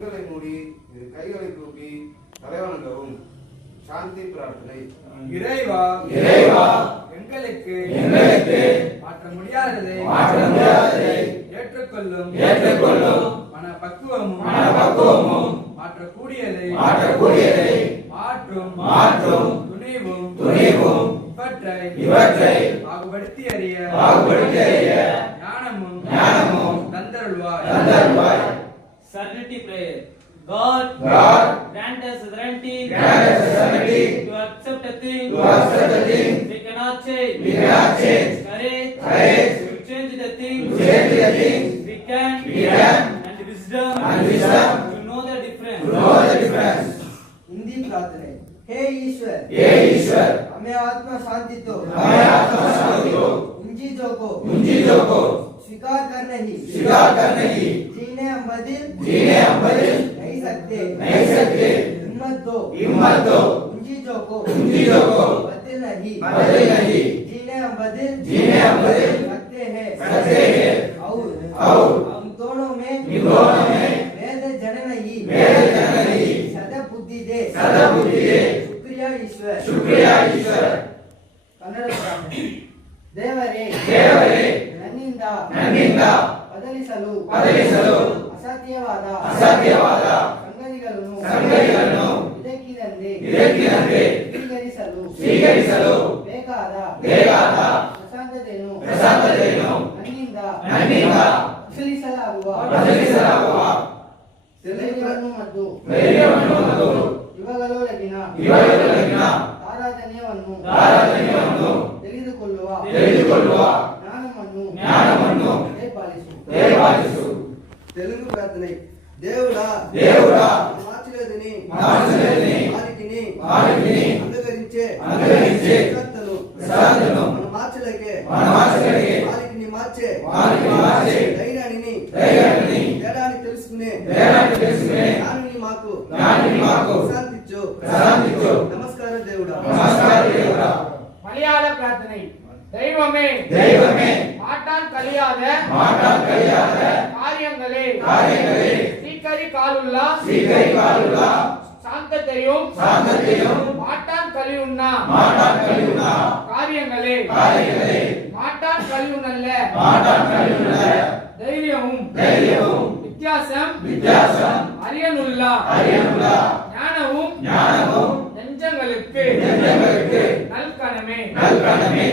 மூடி இரு கைகளை கூப்பி தலைவணங்கவும். சாந்தி பிரார்த்தனை. இறைவா எங்களுக்கு மாற்ற முடியாததை ஏற்றுக்கொள்ளும் மனப்பக்குவமும் மாற்றக்கூடியதை மாற்றும் துணிவும் இவற்றை பாகுபடுத்தி அறிய ஞானமும் தந்தருள்வாய். Serenity prayer. God grant us serenity to accept a thing we cannot change. Courage to change the things we can, and wisdom to know the difference. Hindi प्रार्थना. हे ईश्वर हमें आत्मा शांति दो मुंजी को स्वीकार करने ही जीने हम बदल नहीं सकते हिम्मत दो मुंजी को बदल नहीं जीने हम बदल सकते हैं और हम दोनों में वेद जनन ही सदा बुद्धि दे. शुक्रिया ईश्वर. कन्नड़ प्रार्थನೆ. ದೇವರೇ ನನ್ನಿಂದ ಬದಲಿಸಲು ಅಸಾಧ್ಯವಾದ ಸಂಗತಿಗಳನ್ನು ಇದಕ್ಕಿದಂತೆ ಸ್ವೀಕರಿಸಲು ಬೇಕಾದ ಪ್ರಶಾಂತತೆಯನ್ನು ನನ್ನಿಂದ ಬದಲಿಸಲಾಗುವ ಧೈರ್ಯವನ್ನು ಮತ್ತು ಇವಾಗಲೊಳಗಿನ ಆರಾಧನೆಯನ್ನು ತಿಳಿದುಕೊಳ್ಳುವ ಜ್ಞಾನವನ್ನು ದಯಪಾಲಿಸು. తెలుగు ప్రార్థన. దేవుడా మార్చలేదని వారికిని అందగరించే ప్రశాంతతను మన మార్చలేకే వారికిని మార్చే ధైర్యాన్ని తేడాన్ని తెలుసుకునే జ్ఞానాన్ని మాకు ప్రశాంతించు. నమస్కారం దేవుడా. மலையாள பிரார்த்தனை. தெய்வமே மாட்டான் கலியாத காரியங்களே சீக்கரி காலுள்ளா சாந்தத்தையும் மாட்டான் கலியுண்ணா காரியங்களே மாட்டான் கலியுண்ணல்ல தைரியமும் வித்தியாசம் அறியனுள்ளா ஞானமும் நெஞ்சங்களுக்கு நல்கணமே